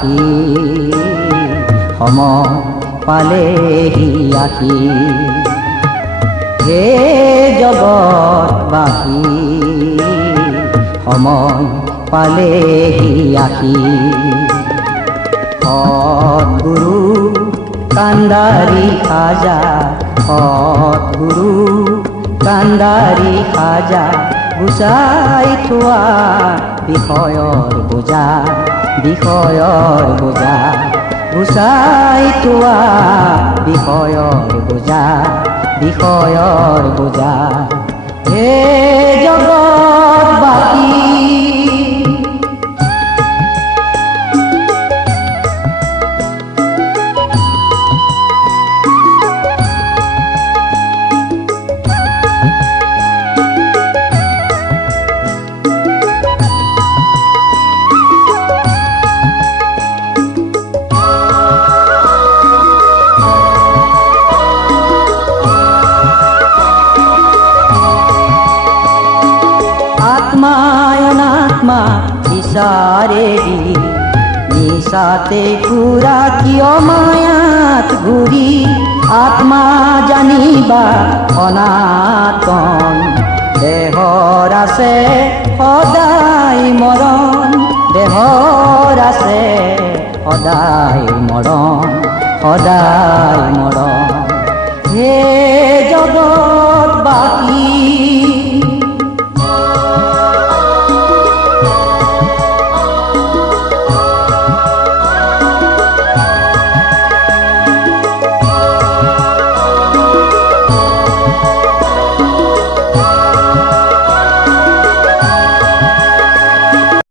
বাসী সময় পালেহি আহি হে জগতবাসী সময় পালেহি আহি সৎগুৰু কান্দাৰী খাজা সৎগুৰু কান্দাৰী খাজা গুচাই থোৱা বিষয়ৰ বোজা গুচাই থোৱা বিষয়ৰ বোজা হে জগতবাসী আত্মা বিচাৰেদি নিচাতে পুৰা কিয় মায়াত ঘূৰি আত্মা জানিবা অনাতন দেহৰ আছে সদায় মৰণ সদায় মৰণ হে